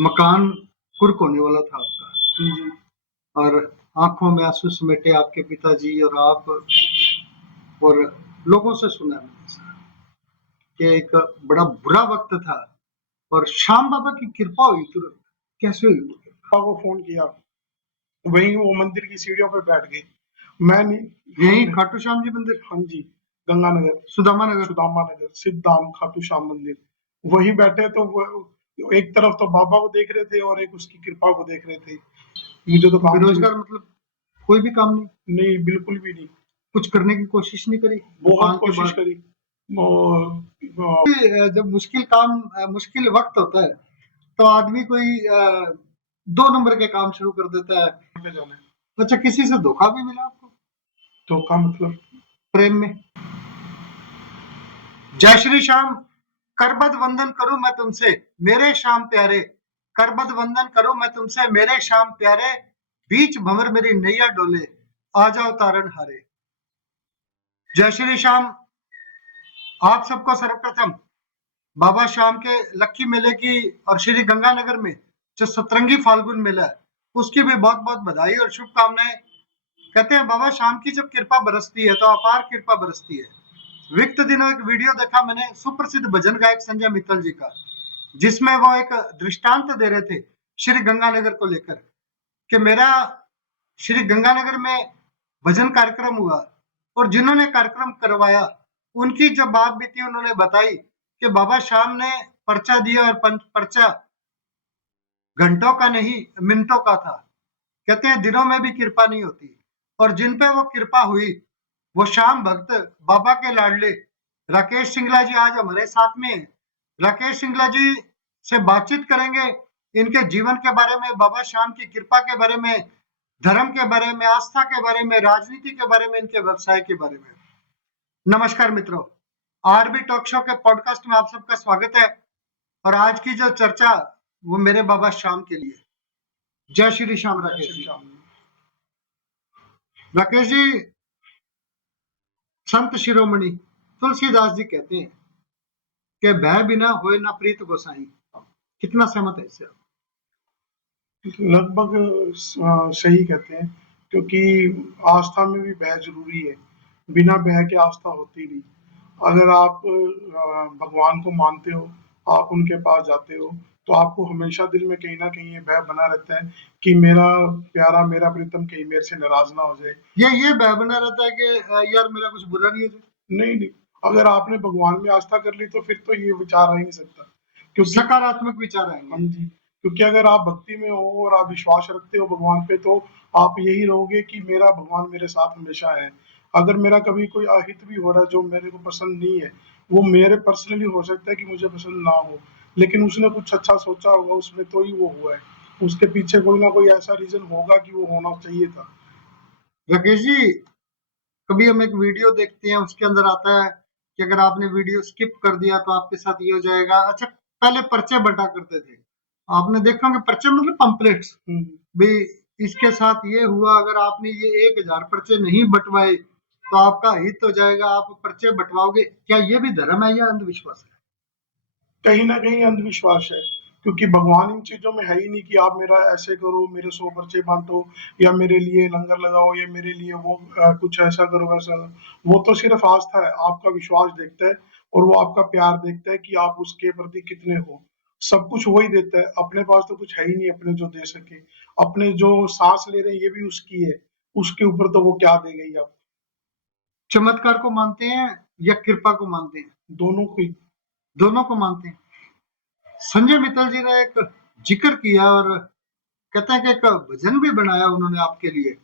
मकान कुर्क होने वाला था आपका, जी। और आंखों में आंसू समेटे आपके पिताजी और आप, और लोगों से सुना मैंने कि एक बड़ा बुरा वक्त था और श्याम बाबा की कृपा हुई तुरंत। कैसे हुई वो कृपा? पापा को फोन किया, वहीं वो मंदिर की सीढ़ियों पे बैठ गए। मैं नहीं, यही हमने, खाटू श्याम जी मंदिर, हाँ जी, गंगानगर, सुदामा नगर। सुदामा नगर, सिद्धाम खाटू श्याम मंदिर, वही बैठे। तो वो एक तरफ तो बाबा को देख रहे थे और एक उसकी कृपा को देख रहे थे। मुझे तो काम बेरोजगार मतलब कोई भी काम नहीं, नहीं, बिल्कुल भी नहीं। कुछ करने की कोशिश नहीं करी बहुत दुकान के कोशिश बाद? करी। वो- जब मुश्किल काम, मुश्किल वक्त होता है तो आदमी कोई 2 नंबर के काम शुरू कर देता है। पे जाना है अच्छा, किसी से धोखा भी मिला आपको तो का मतलब। प्रेम में? जय श्री श्याम। करबद्ध वंदन करूं मैं तुमसे मेरे श्याम प्यारे, करबद्ध वंदन करूं मैं तुमसे मेरे श्याम प्यारे, बीच भंवर मेरी नैया डोले, आ जाओ तारण हारे। जय श्री श्याम। आप सबको सर्वप्रथम बाबा श्याम के लक्की मेले की और श्री गंगानगर में जो सतरंगी फाल्गुन मेला है उसकी भी बहुत बहुत बधाई और शुभकामनाएं। कहते हैं बाबा श्याम की जब कृपा बरसती है तो अपार कृपा बरसती है। विगत दिनों एक वीडियो देखा मैंने सुप्रसिद्ध भजन गायक संजय मित्तल जी का, जिसमें वो एक दृष्टांत दे रहे थे श्री गंगानगर को लेकर कि मेरा श्री गंगानगर में भजन कार्यक्रम हुआ और जिन्होंने कार्यक्रम करवाया उनकी जब बात बीती उन्होंने बताई कि बाबा श्याम ने पर्चा दिया और पर्चा घंटों का नहीं मिनटों का था। कहते हैं दिनों में भी कृपा नहीं होती, और जिन पे वो कृपा हुई वो श्याम भक्त बाबा के लाडले राकेश सिंगला जी आज हमारे साथ में हैं। राकेश सिंगला जी से बातचीत करेंगे इनके जीवन के बारे में, बाबा श्याम की कृपा के बारे में, धर्म के बारे में, आस्था के बारे में, राजनीति के बारे में, इनके व्यवसाय के बारे में। नमस्कार मित्रों, आरबी टॉक शो के पॉडकास्ट में आप सबका स्वागत है। और आज की जो चर्चा वो मेरे बाबा श्याम के लिए। जय श्री श्याम राकेश जी। राकेश जी, संत शिरोमणि तुलसीदास जी कहते हैं कि भय बिना होए ना प्रीत गोसाई। कितना सहमत है इससे आप? लगभग सही कहते हैं, क्योंकि आस्था में भी भय जरूरी है। बिना भय के आस्था होती नहीं। अगर आप भगवान को मानते हो, आप उनके पास जाते हो, तो आपको हमेशा दिल में कहीं ना कहीं ये भय बना रहता है कि मेरा प्यारा, मेरा प्रीतम कहीं मेरे से नाराज ना हो जाए। ये भय बना रहता है कि यार मेरा कुछ बुरा नहीं हो जाए। नहीं नहीं, अगर आपने भगवान में आस्था कर ली तो फिर तो ये विचार आ ही नहीं सकता, क्योंकि सकारात्मक विचार हाँ आएंगे। जी, क्योंकि अगर आप भक्ति में हो और आप विश्वास रखते हो भगवान पे, तो आप यही रहोगे कि मेरा भगवान मेरे साथ हमेशा है। अगर मेरा कभी कोई अहित भी हो रहा है जो मेरे को पसंद नहीं है, वो मेरे पर्सनली हो सकता है कि मुझे पसंद ना हो, लेकिन उसने कुछ अच्छा सोचा होगा उसमें, तो ही वो हुआ है। उसके पीछे कोई ना कोई ऐसा रीजन होगा कि वो होना चाहिए था। राकेश जी, कभी हम एक वीडियो देखते हैं उसके अंदर आता है कि अगर आपने वीडियो स्किप कर दिया तो आपके साथ ये हो जाएगा। अच्छा, पहले पर्चे बंटा करते थे, आपने देखा होंगे पर्चे मतलब पंपलेट्स, भाई इसके साथ ये हुआ, अगर आपने ये 1000 पर्चे नहीं बंटवाए तो आपका हित हो जाएगा, आप पर्चे बंटवाओगे। क्या ये भी धर्म है या अंधविश्वास है? कहीं ना कहीं अंधविश्वास है, क्योंकि भगवान इन चीजों में है ही नहीं कि आप मेरा ऐसे करो, मेरे 100 पर्चे बांटो, या मेरे लिए लंगर लगाओ, या मेरे लिए वो कुछ ऐसा करो वैसा करो। वो तो सिर्फ आस्था है, आपका विश्वास देखता है, और वो आपका प्यार देखता है कि आप उसके प्रति कितने हो। सब कुछ वही देता है, अपने पास तो कुछ है ही नहीं अपने जो दे सके। अपने जो सांस ले रहे हैं ये भी उसकी है, उसके ऊपर तो वो क्या देगा ही आप। चमत्कार को मानते हैं या कृपा को मानते हैं? दोनों को ही। दोनों को मानते हैं। संजय मित्तल जी ने एक जिक्र किया और कहते हैं कि एक भजन भी बनाया उन्होंने आपके लिए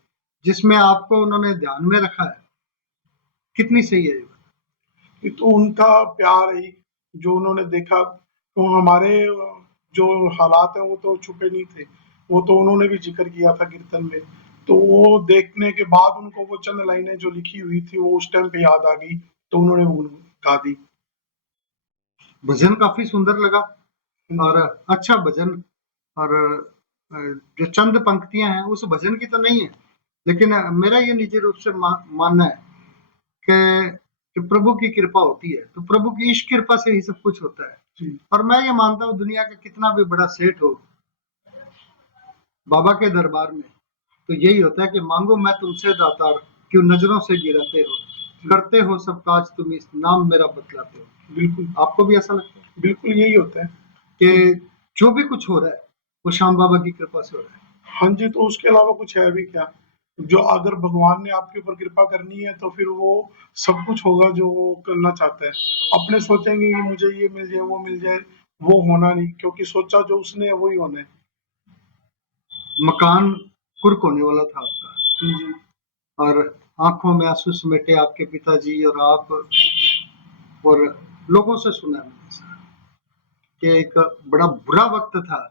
जिसमें आपको उन्होंने ध्यान में रखा है। कितनी सही है ये? ये तो उनका प्यार ही, जो उन्होंने देखा। तो हमारे जो हालात हैं वो तो छुपे नहीं थे, वो तो उन्होंने भी जिक्र किया था कीर्तन में। तो वो देखने के बाद उनको वो चंद लाइनें जो लिखी हुई थी वो उस टाइम पे याद आ गई, तो उन्होंने वो गा दी। भजन काफी सुंदर लगा और अच्छा भजन। और जो चंद पंक्तियां हैं उस भजन की तो नहीं है, लेकिन मेरा ये निजी रूप से मानना है कि प्रभु की कृपा होती है तो प्रभु की इस कृपा से ही सब कुछ होता है। जी। और मैं ये मानता हूँ दुनिया का कितना भी बड़ा सेठ हो, बाबा के दरबार में तो यही होता है कि मांगो मैं तुमसे दातार, क्यों नजरों से गिराते हो, करते हो सब काज तुम, इस नाम मेरा बतलाते हो। बिल्कुल, आपको भी ऐसा लगता है बिल्कुल यही होता है। कि तो जो भी कुछ हो रहा है वो श्याम बाबा की कृपा से हो रहा है? हाँ जी, तो उसके अलावा कुछ है भी क्या? जो अगर भगवान ने आपके ऊपर कृपा करनी है तो फिर वो सब कुछ होगा जो वो करना चाहता है। अपने सोचेंगे कि मुझे ये मिल जाए, वो मिल जाए, वो होना नहीं, क्योंकि सोचा जो उसने है वही होना है। मकान कुर्क होने वाला था आपका, हाँ जी, और आंखों में आंसू समेटे आपके पिताजी और आप, और लोगों से सुना है मैंने ऐसा कि एक बड़ा बुरा वक्त था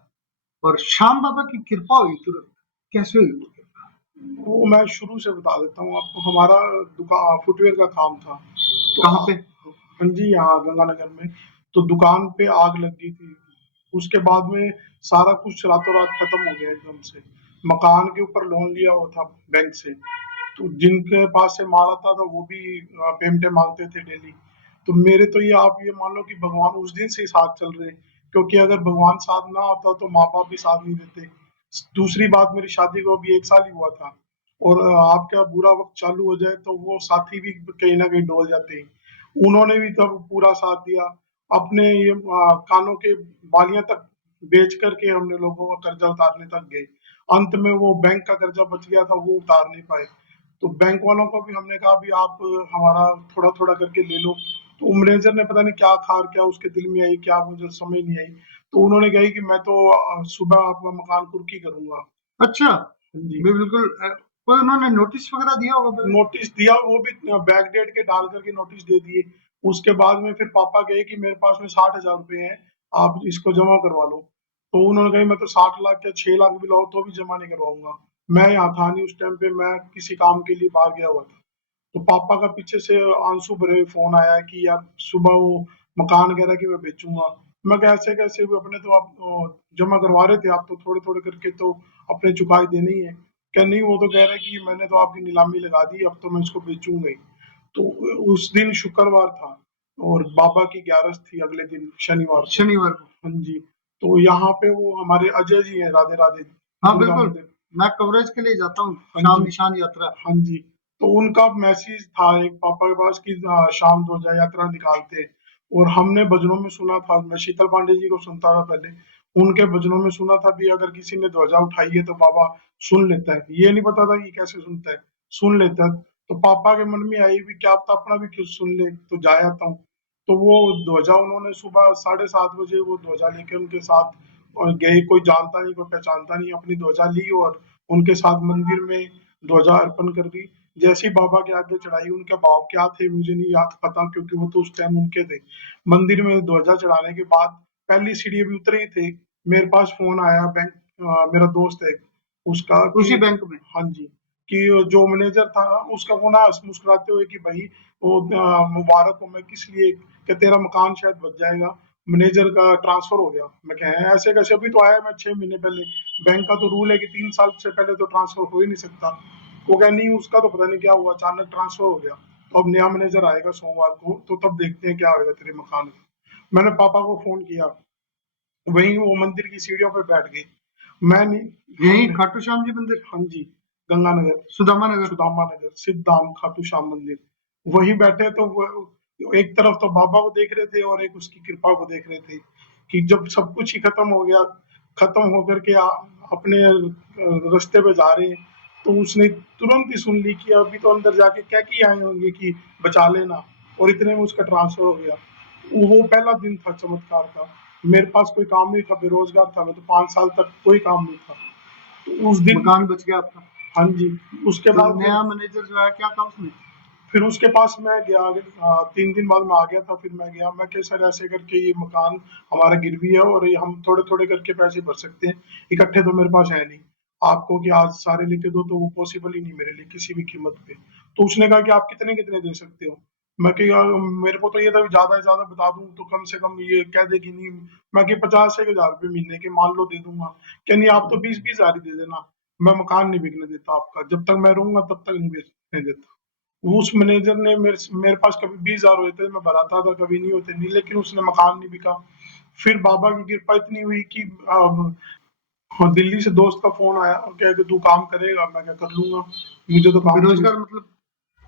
और श्याम बाबा की कृपा हुई तुरंत। कैसे हुई वो कृपा? वो मैं शुरू से बता देता हूँ आपको। हमारा दुकान फुटवियर का काम था। तो कहाँ पे? हाँ जी, यहाँ गंगानगर में। तो दुकान पे आग लग गई थी। उसके बाद में सारा कुछ रातों रात खत्म हो गया एकदम से। मकान के ऊपर लोन लिया हुआ था बैंक से। तो जिनके पास से माल आता था वो भी पेमेंटें मांगते थे डेली। तो मेरे तो ये आप ये मान लो कि भगवान उस दिन से ही साथ चल रहे, क्योंकि अगर भगवान साथ ना होता तो माँ बाप भी साथ नहीं देते। दूसरी बात, मेरी शादी को अभी 1 साल ही हुआ था, और आपका बुरा वक्त चालू हो जाए तो वो साथी भी कहीं ना कहीं डोल जाते हैं। उन्होंने भी तब पूरा साथ दिया। अपने ये कानों के बालियां तक बेच करके हमने लोगों का कर्जा उतारने तक गए। अंत में वो बैंक का कर्जा बच गया था, वो उतार नहीं पाए। तो बैंक वालों को भी हमने कहा भी आप हमारा थोड़ा थोड़ा करके ले लो। तो मैनेजर ने पता नहीं क्या खार क्या उसके दिल में आई, क्या मुझे समझ नहीं आई। तो उन्होंने कही कि मैं तो सुबह आपका मकान कुर्की करूंगा। अच्छा, हाँ जी, बिल्कुल। कोई उन्होंने नोटिस वगैरह दिया होगा पहले? नोटिस दिया, वो भी बैक डेट के डाल करके नोटिस दे दिए। उसके बाद में फिर पापा गए कि मेरे पास में 60,000 रुपए हैं, आप इसको जमा करवा लो। तो उन्होंने कहा मैं तो 60 लाख या 6 लाख भी लाओ तो भी जमा नहीं करवाऊंगा। मैं यहाँ था नहीं उस टाइम पे, मैं किसी काम के लिए बाहर गया हुआ था। तो पापा का पीछे से आंसू भरे फोन आया कि यार सुबह वो मकान कह रहा कि मैं बेचूंगा। मैं कहा ऐसे कैसे हुए, अपने तो आप जमा करवा रहे थे, आप तो थोड़े थोड़े करके तो अपने चुकाई देने ही है। क्या नहीं, वो तो कह रहा है कि मैंने तो आपकी नीलामी लगा दी, अब तो मैं इसको बेचूंगा ही। तो उस दिन शुक्रवार था और बाबा की 11वीं थी अगले दिन शनिवार को। शनिवार को? हाँ जी। तो यहाँ पे वो हमारे अजय जी हैं, राधे राधे हाँ दुर्गा बिल्कुल, मंदिर। मैं कवरेज के लिए जाता हूँ हाँ शाम जी, निशान यात्रा। हाँ जी। तो उनका मैसेज था एक पापा के पास कि शाम ध्वजा यात्रा निकालते। और हमने भजनों में सुना था, मैं शीतल पांडे जी को सुनता था पहले, उनके भजनों में सुना था भी अगर किसी ने ध्वजा उठाई है तो बाबा सुन लेता है। ये नहीं पता था कि कैसे सुनता है, सुन लेता है। तो पापा के मन में आई भी क्या पता अपना भी कुछ सुन ले, तो जा आता हूँ। तो वो ध्वजा उन्होंने सुबह 7:30 बजे वो ध्वजा लेके उनके साथ और गए। कोई जानता नहीं, कोई पहचानता नहीं, अपनी ध्वजा ली और उनके साथ मंदिर में ध्वजा अर्पण कर दी। जैसे ही बाबा के आगे चढ़ाई, उनके भाव क्या थे मुझे नहीं याद पता, क्योंकि वो तो उस टाइम उनके थे। मंदिर में ध्वजा चढ़ाने के बाद पहली सीढ़ी अभी उतरे ही थे, मेरे पास फोन आया बैंक, मेरा दोस्त है उसका कि उसी बैंक में? हाँ जी, कि जो मैनेजर था उसका फोन आया मुस्कुराते हुए कि भाई वो मुबारक हो। मैं किस लिए? कि तेरा मकान शायद बच जाएगा, मैनेजर का ट्रांसफर हो गया। मैं कहा ऐसे कैसे, अभी तो आया मैं 6 महीने पहले। बैंक का तो रूल है कि 3 साल से पहले तो ट्रांसफर हो ही नहीं सकता। वो कह नहीं, उसका तो पता नहीं क्या हुआ, अचानक ट्रांसफर हो गया। तो अब नया मैनेजर आएगा सोमवार को, तो तब देखते हैं क्या होगा तेरे मकान में। मैंने पापा को फोन किया, वहीं वो मंदिर की सीढ़ियों पे बैठ गए। मैं नहीं, यही हमने, खाटू श्याम जी मंदिर, हाँ जी, गंगानगर, सुदामा नगर? सुदामा नगर, सिद्धाम खाटू श्याम मंदिर। वही बैठे तो वो एक तरफ तो बाबा को देख रहे थे और एक उसकी कृपा को देख रहे थे कि जब सब कुछ ही खत्म हो गया, खत्म होकर के अपने रास्ते पे जा रहे हैं, तो उसने तुरंत ही सुन ली कि अभी तो अंदर जाके क्या किए आए होंगे कि बचा लेना, और इतने में उसका ट्रांसफर हो गया। वो पहला दिन था चमत्कार का। मेरे पास कोई काम नहीं था, बेरोजगार था मैं तो, 5 साल तक कोई काम नहीं था। तो उस दिन, मकान बच गया आपका? हाँ जी, उसके तो बाद नया मैनेजर जो है क्या था उसने? फिर उसके पास मैं गया। 3 दिन बाद मैं आ गया था। फिर मैं गया, मैं क्या सर ऐसे करके ये मकान हमारा गिरवी है और ये हम थोड़े थोड़े करके पैसे भर सकते हैं, इकट्ठे तो मेरे पास है नहीं। आपको कि आज सारे लिख के दो तो वो पॉसिबल ही नहीं मेरे लिए किसी भी कीमत पे। तो उसने कहा कि आप कितने कितने दे सकते हो। मैं कि यार मेरे को तो ये था कि ज्यादा से ज्यादा बता दूं तो कम से कम ये कह दे कि नहीं। मैं कि 50,000 रुपये महीने के मान लो दे दूंगा। क्या नहीं, आप तो 20-20 हजार ही दे देना, मैं मकान नहीं बिकने देता आपका, जब तक मैं रहूंगा तब तक नहीं बेचने देता। उस मैनेजर ने मेरे पास कभी 20 हजार होते थे मैं भराता था, कभी नहीं होते नहीं, लेकिन उसने मकान नहीं बिका। फिर बाबा की कृपा इतनी हुई कि हाँ, दिल्ली से दोस्त का फोन आया और कहा कि तू काम करेगा, मैं क्या कर लूंगा, मुझे तो काम चाहिए। बेरोजगार मतलब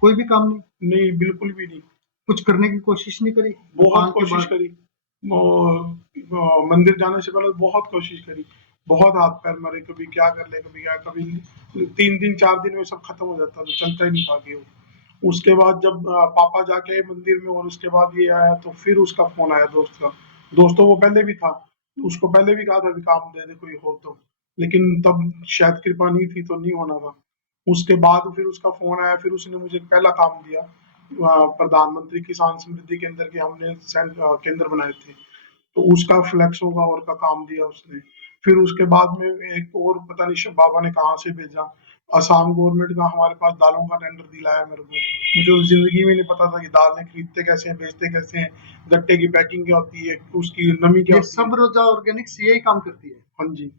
कोई भी काम नहीं, नहीं, बिल्कुल भी नहीं। कुछ करने की कोशिश नहीं करी बहुत नेपाल के कोशिश बाद? करी, मंदिर जाने से पहले बहुत कोशिश करी, बहुत हाथ पैर मारे, कभी क्या कर ले, कभी क्या, कभी 3 दिन 4 दिन में सब खत्म हो जाता, तो चलता ही नहीं था आगे वो। उसके बाद जब पापा जाके मंदिर में, और उसके बाद ये आया, तो फिर उसका फोन आया दोस्त का। दोस्त तो वो पहले भी था, उसको पहले भी कहा था कि काम दे दे कोई हो तो, लेकिन तब शायद कृपा नहीं थी तो नहीं होना था। उसके बाद फिर उसका फोन आया, फिर उसने मुझे पहला काम दिया, प्रधानमंत्री किसान समृद्धि केंद्र के हमने केंद्र बनाए थे, तो उसका फ्लैक्स होगा और का काम दिया उसने। फिर उसके बाद में एक और पता नहीं बाबा ने कहाँ से भेजा, असम गवर्नमेंट का हमारे पास दालों का टेंडर दिलाया मेरे को। मुझे उस जिंदगी में नहीं पता था कि दालें खरीदते कैसे हैं, बेचते कैसे हैं, गट्टे की पैकिंग क्या होती है, उसकी नमी क्या ये होती है। सब रोजा ऑर्गेनिक्स यही काम करती है? हाँ जी।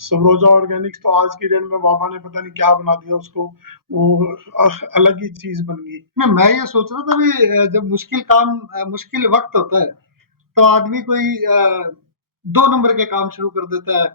सरोजा ऑर्गेनिक्स तो आज की डेट में बाबा ने पता नहीं क्या बना दिया उसको, वो अलग ही चीज बन गई। मैं ये सोच रहा था भी जब मुश्किल काम मुश्किल वक्त होता है तो आदमी कोई 2 नंबर के काम शुरू कर देता है,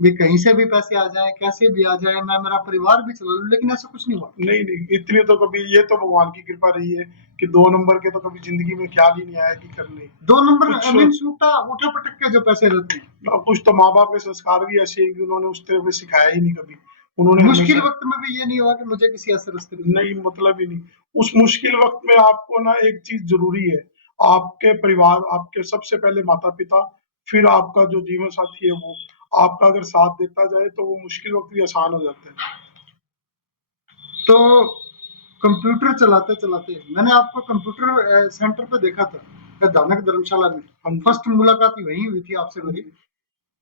भी कहीं से भी पैसे आ जाए, कैसे भी आ जाए, मैं मेरा परिवार भी चला लूं, लेकिन ऐसा कुछ नहीं हुआ। नहीं नहीं, इतनी तो कभी, ये तो भगवान की कृपा रही है कि 2 नंबर के तो कभी जिंदगी में ख्याल ही नहीं आया कि करने। 2 नंबर कुछ मीन्स उठा उठा पटक के जो पैसे रहते हैं। कुछ तो माँ बाप के संस्कार भी ऐसे हैं कि उन्होंने उस तरह से सिखाया ही नहीं कभी। उन्होंने मुश्किल हमेशा, वक्त में भी ये नहीं हुआ कि मुझे किसी ऐसे रास्ते पे चलना नहीं मतलब ही नहीं। उस मुश्किल वक्त में आपको ना एक चीज जरूरी है, आपके परिवार, आपके सबसे पहले माता पिता, फिर आपका जो जीवन साथी है वो, आपका अगर साथ देता जाए तो वो मुश्किल वक्त भी आसान हो जाता है। पड़े। तो कंप्यूटर चलाते चलाते मैंने आपको कंप्यूटर सेंटर पे देखा था, दानक धर्मशाला में। हाँ जी। फर्स्ट मुलाकात ही वही हुई थी आपसे हाँ मेरी। जी।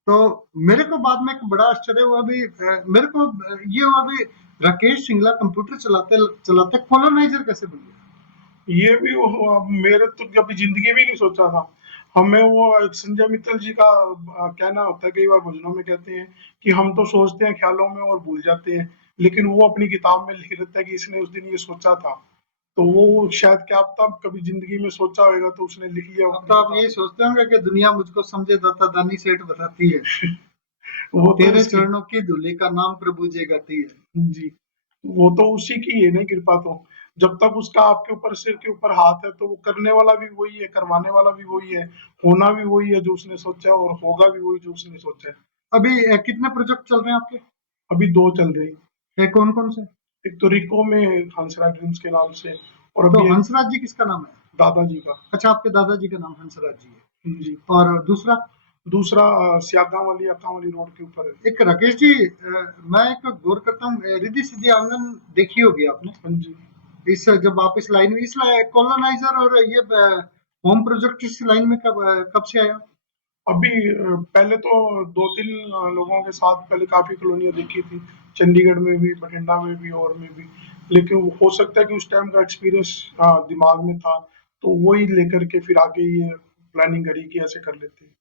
तो मेरे को बाद में एक बड़ा आश्चर्य हुआ भी, मेरे को ये हुआ भी, राकेश सिंगला कंप्यूटर चलाते चलाते कॉलोनाइजर कैसे बन गया? ये भी मेरे तो कभी जिंदगी में नहीं सोचा था। हमें वो एक संजय मित्तल जी का कहना होता है, कई बार भजनों में कहते हैं कि हम तो सोचते हैं ख्यालों में और भूल जाते हैं, लेकिन वो अपनी किताब में लिख देता है कि इसने उस दिन ये सोचा था। तो वो शायद क्या पता कभी जिंदगी में सोचा होगा तो उसने लिख लिया अब अपनी तो आप किताब यही सोचते होंगे कि दुनिया मुझको समझे दाता दानी सेठ बताती है, में। वो तो तेरे उसकी, चरणों की धूलि का नाम प्रभु जी गाती है। जी, वो तो उसी की है ना कृपा तो। जब तक उसका आपके ऊपर, सिर के ऊपर हाथ है, तो वो करने वाला भी वही है, करवाने वाला भी वही है, होना भी वही है जो उसने सोचा है, और होगा भी वही जो उसने सोचा है। अभी कितने प्रोजेक्ट चल रहे हैं आपके? अभी 2 चल रही। कौन कौन से? एक तो रिको में हंसराज ड्रीम्स के नाम से, और तो अभी एक हंसराज जी किसका नाम है? दादाजी का। अच्छा, आपके दादाजी का नाम हंसराज जी है। जी। और दूसरा? दूसरा सियागा वाली अक्का वाली रोड के ऊपर है। एक राकेश जी, मैं एक गौर करता हूँ, रिद्धि सिद्धि आंगन देखी होगी आपने। हाँ जी। इस जब आप इस लाइन में, इस कॉलोनाइजर और ये होम प्रोजेक्ट इस लाइन में कब से आया? अभी पहले तो 2-3 लोगों के साथ पहले काफी कॉलोनियां देखी थी, चंडीगढ़ में भी, बठिंडा में भी, और में भी। लेकिन वो हो सकता है कि उस टाइम का एक्सपीरियंस दिमाग में था, तो वही लेकर के फिर आगे ये प्लानिंग करी कि ऐसे कर लेते हैं।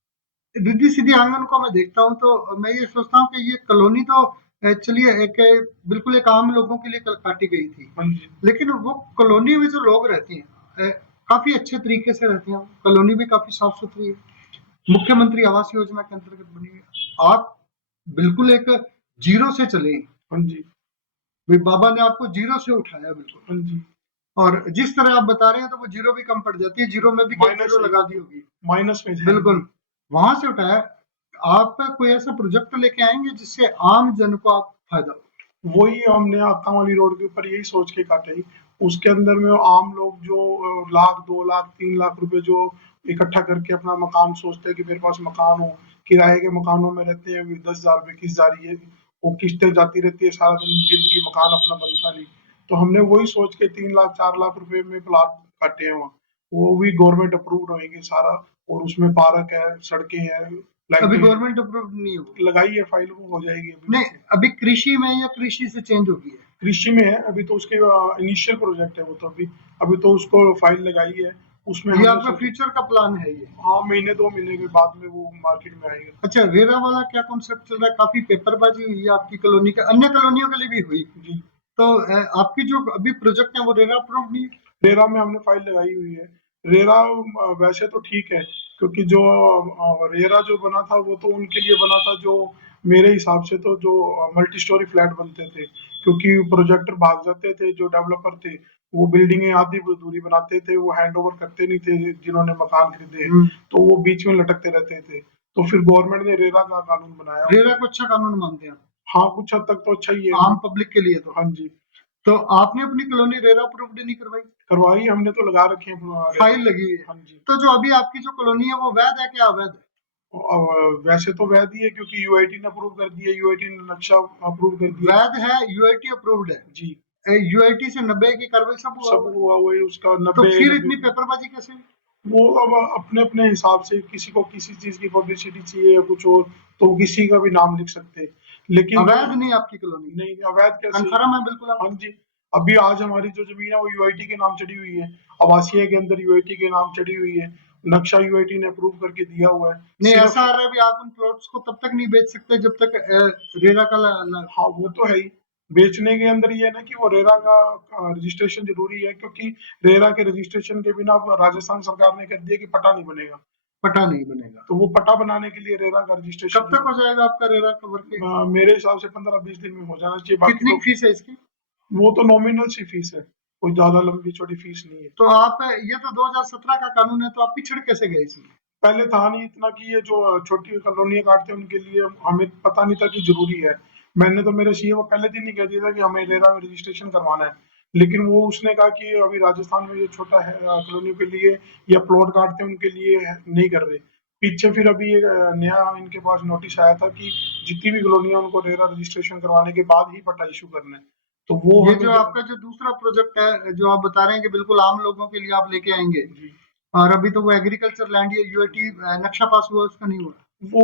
रिद्धि सिद्धि आंगन को मैं देखता हूँ तो मैं ये सोचता हूँ कि ये कॉलोनी तो चलिए एक बिल्कुल एक आम लोगों के लिए काटी गई थी, हाँ जी। लेकिन वो कॉलोनी में जो लोग रहते हैं काफी अच्छे तरीके से रहते हैं। कॉलोनी भी काफी साफ सुथरी है, मुख्यमंत्री आवास योजना के अंतर्गत बनी हुई है। आप बिल्कुल एक जीरो से चले हैं, हाँ जी। भाई बाबा ने आपको जीरो से उठाया बिल्कुल। हाँ जी। और जिस तरह आप बता रहे हैं तो वो जीरो भी कम पड़ जाती है, जीरो में भी कई माइनस जीरो है, लगा दी होगी। माइनस में जाएंगे। बिल्कुल, वहां से उठाया। आप कोई ऐसा प्रोजेक्ट लेके आएंगे जिससे आम जन को आप फायदा हो? वही हमने आका वाली रोड के ऊपर यही सोच के काटे। उसके अंदर में आम लोग जो लाख 2 लाख 3 लाख रुपए जो इकट्ठा करके अपना मकान सोचते हैं कि मेरे पास मकान हो, किराए के मकानों में रहते हैं, 10,000 रुपए किस्त जा रही है, वो किस्तें जाती रहती है सारा दिन, जिंदगी मकान अपना बनता नहीं। तो हमने वही सोच के 3 लाख 4 लाख रुपए में प्लाट काटे हैं वहाँ। वो भी गवर्नमेंट अप्रूव्ड होंगे सारा, और उसमें पार्क है, सड़कें हैं, अभी लाइटें हैं। गवर्नमेंट अप्रूव नहीं हुआ? लगाई है फाइल, वो हो जाएगी अभी नहीं, जैसे। अभी कृषि में या कृषि से चेंज होगी है? कृषि में है अभी तो, उसके इनिशियल प्रोजेक्ट है वो तो। अभी अभी तो उसको फाइल लगाई है, उसमें ये हमने आपका सोचा। फ्यूचर का प्लान है ये? हाँ, महीने 2 महीने के बाद में वो मार्केट में आएगा। अच्छा, रेरा वाला क्या कॉन्सेप्ट चल रहा है? काफी पेपरबाजी हुई है आपकी कॉलोनी का, अन्य कॉलोनियों के लिए भी हुई। जी। तो आपकी जो अभी प्रोजेक्ट है वो रेरा अप्रूव नहीं है? रेरा में हमने फाइल लगाई हुई है, रेरा वैसे तो ठीक है, क्योंकि जो रेरा जो बना था वो तो उनके लिए बना था जो मेरे हिसाब से तो जो मल्टी स्टोरी फ्लैट बनते थे, क्योंकि प्रोजेक्टर भाग जाते थे जो डेवलपर थे, वो बिल्डिंगें आधी दूरी बनाते थे, वो हैंड ओवर करते नहीं थे जिन्होंने मकान खरीदे, तो वो बीच में लटकते रहते थे। तो फिर गवर्नमेंट ने रेरा का कानून बनाया। रेरा को अच्छा कानून मानते हैं हाँ, कुछ हद तक तो अच्छा ही है। आम पब्लिक के लिए तो। हाँ जी। तो आपने अपनी कॉलोनी रेरा अप्रूव्ड नहीं करवाई? करवाई हमने तो, लगा रखे हैं फाइल लगी है? हाँ जी। तो जो अभी आपकी जो कॉलोनी है वो वैध है क्या अवैध है? वैसे तो वैध ही है, क्योंकि यूआईटी ने अप्रूव कर दिया, यूआईटी ने नक्शा अप्रूव कर दिया। वैध है, यूआईटी अप्रूव्ड है। जी। यूआईटी से 90 की कार्रवाई सब हुआ सब हुआ है। हुआ हुआ है उसका तो 90 फिर 90। इतनी पेपरबाजी कैसे हुई? वो अब अपने अपने हिसाब से, किसी को किसी चीज की पब्लिसिटी चाहिए या कुछ और, तो वो किसी का भी नाम लिख सकते हैं। लेकिन जो अवैध नहीं आपकी कॉलोनी? नहीं, अवैध कैसे? कन्फर्म है बिल्कुल आप? हाँ जी। अभी आज हमारी जो जमीन है वो यूआईटी के नाम चढ़ी हुई है, आवासीय के अंदर यूआईटी के नाम चढ़ी हुई है, नक्शा यूआईटी ने अप्रूव करके दिया हुआ है। नहीं, सिर्फ ऐसा आ रहा है भी आप उन प्लॉट्स को तब तक नहीं बेच सकते जब तक रेरा का हाँ, वो तो है ही। बेचने के अंदर ये है ना कि वो रेरा का रजिस्ट्रेशन जरूरी है, क्योंकि रेरा के रजिस्ट्रेशन के बिना अब राजस्थान सरकार ने कर दिया कि पट्टा नहीं बनेगा। पता नहीं बनेगा। तो वो पट्टा बनाने के लिए रेरा का कब रजिस्ट्रेशन तक हो जाएगा आपका रेरा कवर के? मेरे हिसाब से 15-20 दिन में हो जाना चाहिए। बाकी कितनी तो फीस है इसकी? वो तो नॉमिनल सी फीस है, कोई ज्यादा लंबी चौड़ी फीस नहीं है। तो आप, ये तो 2017 का कानून है, तो आप पिछड़ कैसे गए इसमें? पहले था नहीं इतना कि ये जो छोटी कॉलोनियां काटते हैं उनके लिए हमें पता नहीं था कि जरूरी है। मैंने तो मेरे सीए को पहले दिन ही कह दिया था कि हमें रेरा में रजिस्ट्रेशन करवाना है, लेकिन वो उसने कहा कि अभी राजस्थान में ये छोटा है कॉलोनियों के लिए या प्लॉट काटते हैं उनके लिए नहीं कर रहे। पीछे फिर अभी ये नया इनके पास नोटिस आया था कि जितनी भी कॉलोनियां उनको रेरा रजिस्ट्रेशन करवाने के बाद ही पट्टा इशू करना है। तो वो ये हमें जो आपका जो दूसरा प्रोजेक्ट है जो आप बता रहे हैं कि बिल्कुल आम लोगों के लिए आप लेके आएंगे, जी, और अभी तो वो एग्रीकल्चर लैंड या यूआईटी नक्शा पास हुआ, उसका नहीं हुआ? वो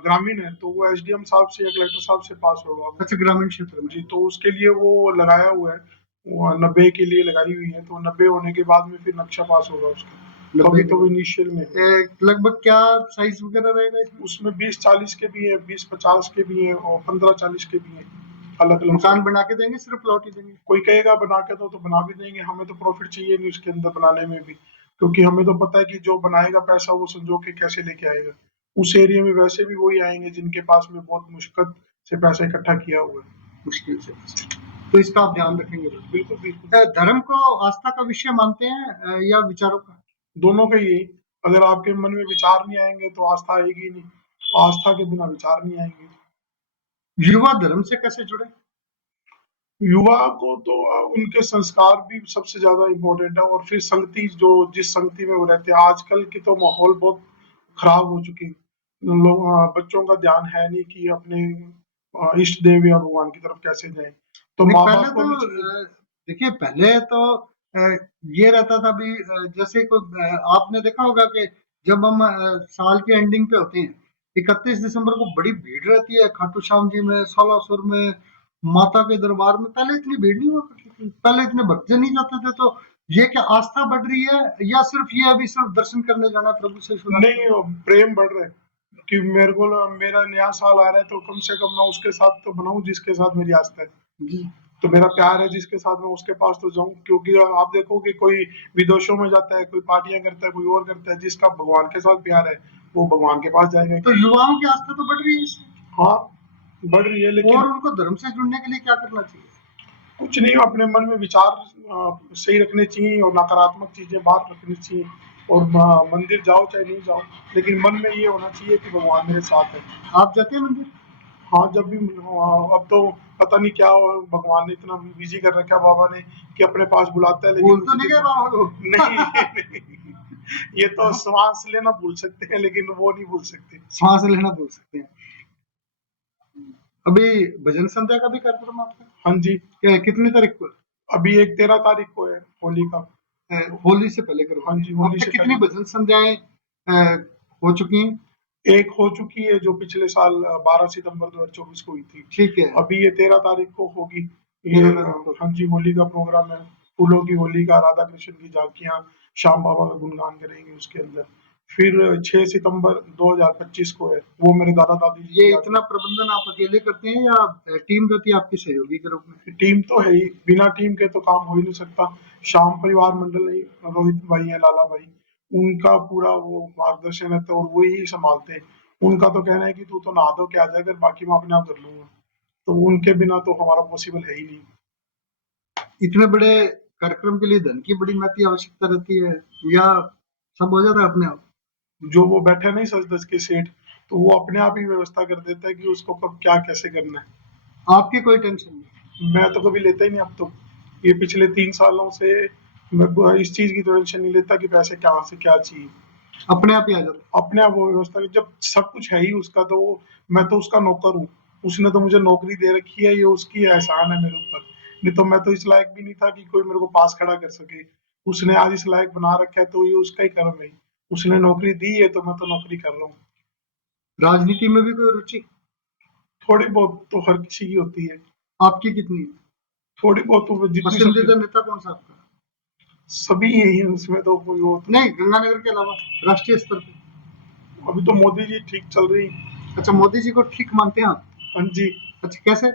ग्रामीण है, तो वो एसडीएम साहब से या कलेक्टर साहब से पास होगा वो। अच्छा, ग्रामीण क्षेत्र में। जी, तो उसके लिए वो लगाया हुआ है, वो 90 के लिए लगाई हुई है, तो 90 होने के बाद में फिर नक्शा पास होगा उसका। तो 90 अभी के तो बाद इनिशियल में है। लगभग क्या साइज वगैरह रहेगा इसमें? उसमें 20-40 के भी है, 20-50 के भी है और 15-40 के भी है, अलग अलग। मकान बना के देंगे, सिर्फ प्लॉट ही देंगे? कोई कहेगा बना के दो तो बना भी देंगे, हमें तो प्रॉफिट चाहिए नहीं उसके अंदर बनाने में भी, क्योंकि हमें तो पता है कि जो बनाएगा पैसा वो संजो के कैसे लेके आएगा। उस एरिया में वैसे भी वही आएंगे जिनके पास में बहुत मुश्किल से पैसा इकट्ठा किया हुआ है। मुश्किल से। तो इसका आप ध्यान रखेंगे बिल्कुल। बिल्कुल बिल्कुल। धर्म को आस्था का विषय मानते हैं या विचारों का? दोनों का यही, अगर आपके मन में विचार नहीं आएंगे तो आस्था आएगी ही नहीं, आस्था के बिना विचार नहीं आएंगे। युवा धर्म से कैसे जुड़े? युवा को तो उनके संस्कार भी सबसे ज्यादा इम्पोर्टेंट है, और फिर संगति, जो जिस संगति में वो रहते हैं। आजकल की तो माहौल बहुत खराब हो चुकी है, लोग बच्चों का ध्यान है नहीं कि अपने इष्ट देव या भगवान की तरफ कैसे जाएं, तो नहीं, माँ पहले बाप को तो भी चाहिए। देखिए, पहले तो अ, ये रहता था भी, जैसे कोई आपने देखा होगा कि जब हम साल के एंडिंग पे होते हैं, 31 दिसंबर को बड़ी भीड़ रहती है खाटू श्याम जी में, सालासुर में, माता के दरबार में। पहले इतनी भीड़ नहीं हुआ करती थी, पहले इतने भक्तजन नहीं जाते थे। तो ये क्या आस्था बढ़ रही है या सिर्फ ये अभी सिर्फ दर्शन करने जाना है प्रभु से शुरुआत? नहीं, वो प्रेम बढ़ रहा है कि मेरे को मेरा नया साल आ रहा है तो कम से कम मैं उसके साथ तो बनाऊं जिसके साथ मेरी आस्था है। जी। तो मेरा प्यार है जिसके साथ, मैं उसके पास तो जाऊं, क्योंकि आप देखो कि कोई विदेशों में जाता है, कोई पार्टियां करता है, कोई और करता है, जिसका भगवान के साथ प्यार है वो भगवान के पास जाएगा। तो युवाओं की आस्था तो बढ़ रही है इससे। हाँ, बढ़ रही है, लेकिन और उनको धर्म से जुड़ने के लिए क्या करना चाहिए? कुछ नहीं, अपने मन में विचार सही रखने चाहिए और नकारात्मक चीजें बाहर रखनी चाहिए, और मंदिर जाओ चाहे नहीं जाओ, लेकिन मन में ये होना चाहिए कि भगवान मेरे साथ है। आप जाते हैं मंदिर? हाँ, जब भी अब तो पता नहीं क्या भगवान ने इतना बिजी कर रखा है बाबा ने कि अपने पास बुलाता है, भूल लेकिन तो नहीं गए बाबा को? नहीं, नहीं, ये तो श्वास लेना भूल सकते हैं लेकिन वो नहीं भूल सकते। सांस लेना भूल सकते हैं। अभी भजन संध्या का भी कार्यक्रम आपका? हाँ जी, कितनी तारीख को है? अभी एक 13 तारीख को है होली का। होली से पहले करो। हाँ जी, अब होली तक से कितनी पहले भजन संध्याएं हो चुकी हैं? एक हो चुकी है जो पिछले साल 12 सितंबर 2024 को हुई थी। ठीक है। अभी ये 13 तारीख को होगी ये। 13 तारीख को। हाँ जी, होली का प्रोग्राम है, फूलों की होली का, राधा कृष्ण की झांकियां, श्याम बाबा का गुणगान करेंगे उसके अंदर। फिर 6 सितंबर 2025 को है, वो मेरे दादा दादी जी ये की याद इतना प्रबंधन आप अकेले करते हैं या टीम रहती है आपकी सहयोगी के रूप में? में। टीम तो है ही, बिना टीम के तो काम हो ही नहीं सकता। शाम परिवार मंडल है, रोहित भाई है, लाला भाई, उनका पूरा वो मार्गदर्शन है, तो और वो ही संभालते हैं। उनका तो कहना है कि तू तो नहा धो के आ जाए, कर बाकी मैं अपने आप कर लूंगा। तो उनके बिना तो हमारा पॉसिबल है ही नहीं। इतने बड़े कार्यक्रम के लिए धन की बड़ी महती आवश्यकता रहती है या सब हो जाता है अपने आप? जो वो बैठे नहीं सच धज के सेठ, तो वो अपने आप ही व्यवस्था कर देता है कि उसको कब क्या कैसे करना है। आपकी कोई टेंशन नहीं? मैं तो कभी लेता ही नहीं अब तो। ये पिछले 3 सालों से मैं इस चीज की तो टेंशन नहीं लेता कि पैसे कहाँ से क्या चाहिए। अपने आप ही आ जाता है? अपने आप वो व्यवस्था, जब सब कुछ है ही उसका, तो मैं तो उसका नौकर हूँ। उसने तो मुझे नौकरी दे रखी है, ये उसकी एहसान है मेरे ऊपर। नहीं तो मैं तो इस लायक भी नहीं था कि कोई मेरे को पास खड़ा कर सके। उसने आज इस लायक बना रखा है, तो ये उसका ही कर्म है। उसने नौकरी दी है, तो मैं तो नौकरी कर रहा हूँ। राजनीति में भी कोई रुचि? थोड़ी बहुत तो हर किसी की होती है। आपकी कितनी है? थोड़ी बहुत तो जितनी सबकी। पसंदीदा नेता कौन सा आपका? सभी यही है, उसमें तो कोई वो तो नहीं, गंगानगर के अलावा राष्ट्रीय स्तर पे। अभी तो मोदी जी ठीक चल रही। अच्छा, मोदी जी को ठीक मानते हैं आप? हाँ जी। अच्छा, कैसे?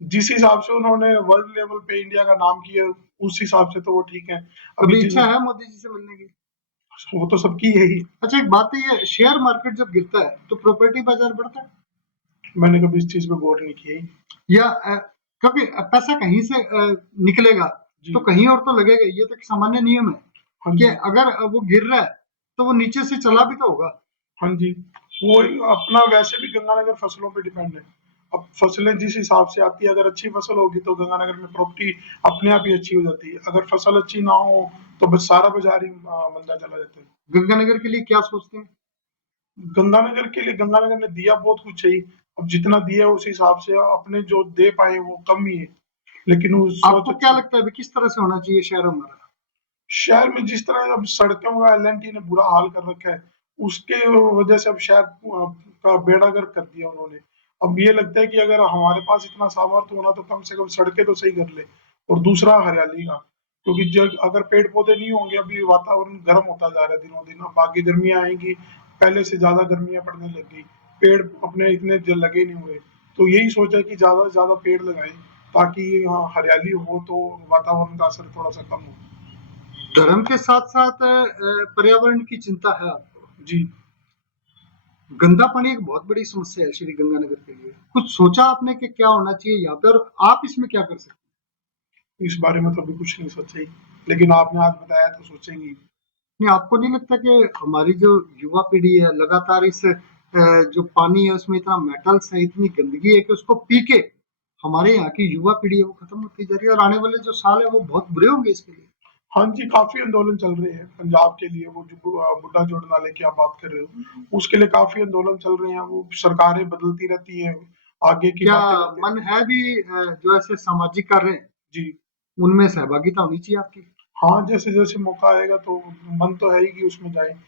जिस हिसाब से उन्होंने वर्ल्ड लेवल पे इंडिया का नाम किया, उस हिसाब से तो वो ठीक है। अभी कभी जिस इच्छा है मोदी जी से मिलने की? वो तो सबकी है ही। अच्छा, एक बात है, ये शेयर मार्केट जब गिरता है तो प्रॉपर्टी बाजार बढ़ता है मैंने कभी इस चीज पे गौर नहीं किया ही। या क्योंकि पैसा कहीं से निकलेगा जी। तो कहीं और तो लगेगा, ये तो एक सामान्य नियम है हाँ कि जी। अगर वो गिर रहा है तो वो नीचे से चला भी तो होगा। हाँ जी। वो अपना वैसे भी गंगानगर फसलों पे डिपेंड है। अब फसलें जिस हिसाब से आती है, अगर अच्छी फसल होगी तो गंगानगर में प्रॉपर्टी अपने आप ही अच्छी हो जाती है। अगर फसल अच्छी ना हो तो बस सारा बाजार ही मंदा चला जाता है। गंगानगर के लिए क्या सोचते हैं? गंगानगर के लिए गंगानगर ने दिया बहुत कुछ है ही। अब जितना दिया है उस हिसाब से अपने जो दे पाए वो कम ही है। लेकिन वो सोच आपको क्या अच्छी। लगता है अभी किस तरह से होना चाहिए शहर हमारा? शहर में जिस तरह अब सड़कों का एलएनटी ने बुरा हाल कर रखा है, उसके वजह से अब शहर का बेड़ा गर्क कर दिया उन्होंने। अब ये लगता है कि अगर हमारे पास इतना सामर्थ्य होना तो कम से कम सड़कें तो सही कर ले। और दूसरा हरियाली का, क्योंकि जब अगर पेड़ पौधे नहीं होंगे, अभी वातावरण गर्म होता जा रहा है दिनों दिन। अब आगे गर्मियां आएंगी, पहले से ज्यादा गर्मियां पड़ने लग गई। पेड़ अपने इतने लगे नहीं हुए। तो यही सोचा है कि ज्यादा से ज्यादा पेड़ लगाएं, ताकि हरियाली हो तो वातावरण का असर थोड़ा सा कम हो। धर्म के साथ साथ पर्यावरण की चिंता है आपको? जी। गंदा पानी एक बहुत बड़ी समस्या है श्री गंगानगर के लिए। कुछ सोचा आपने कि क्या होना चाहिए यहाँ पे और आप इसमें क्या कर सकते इस बारे में तो अभी कुछ नहीं सोचा ही, लेकिन आपने आज बताया तो सोचेंगे ही। हैं? नहीं, आपको नहीं लगता कि हमारी जो युवा पीढ़ी है लगातार इस जो पानी है उसमें इतना मेटल्स है, इतनी गंदगी है कि उसको पी के हमारे यहाँ की युवा पीढ़ी है वो खत्म होती जा रही है और आने वाले जो साल है वो बहुत बुरे होंगे इसके लिए। हाँ जी, काफी आंदोलन चल रहे हैं पंजाब के लिए। वो जो बुड्ढा जोड़ नाले की आप बात कर रहे हो, उसके लिए काफी आंदोलन चल रहे हैं। वो सरकारें बदलती रहती है, आगे की क्या बातें करते मन रहती है भी जो ऐसे सामाजिक कार्य हैं, जी। उनमें सहभागिता होनी चाहिए आपकी? हाँ, जैसे जैसे मौका आएगा तो मन तो है ही कि उसमें जाए।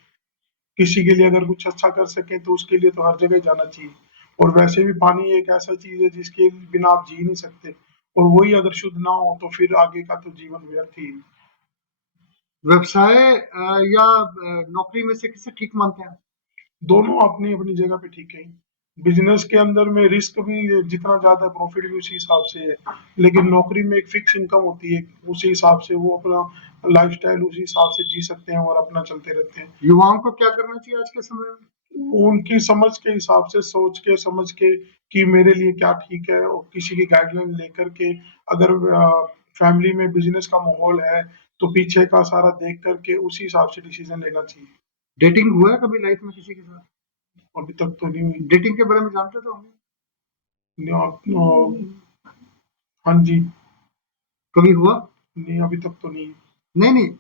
किसी के लिए अगर कुछ अच्छा कर सके तो उसके लिए तो हर जगह जाना चाहिए। और वैसे भी पानी एक ऐसा चीज है जिसके बिना आप जी नहीं सकते। और वही अगर शुद्ध ना हो तो फिर आगे का तो जीवन व्यर्थ ही है। व्यवसाय या नौकरी में से किसे ठीक मानते हैं? दोनों अपनी अपनी जगह पे ठीक है। बिजनेस के अंदर में रिस्क भी जितना ज्यादा, प्रॉफिट भी उसी हिसाब से है। लेकिन नौकरी में एक फिक्स इनकम होती है, उसी हिसाब से वो अपना लाइफस्टाइल उसी हिसाब से जी सकते हैं और अपना चलते रहते हैं। युवाओं को क्या करना चाहिए आज के समय में? वो उनकी समझ के हिसाब से, सोच के समझ के कि मेरे लिए क्या ठीक है, और किसी की गाइडलाइन लेकर के, अगर फैमिली में बिजनेस का माहौल है तो पीछे का सारा देख करके उसी हिसाब से डिसीजन लेना चाहिए। डेटिंग हुआ है कभी लाइफ में किसी के साथ? अभी तक तो नहीं हुई। डेटिंग के बारे में जानते तो होंगे? नहीं, हाँ जी। कभी हुआ? नहीं, अभी तक तो नहीं। नहीं नहीं,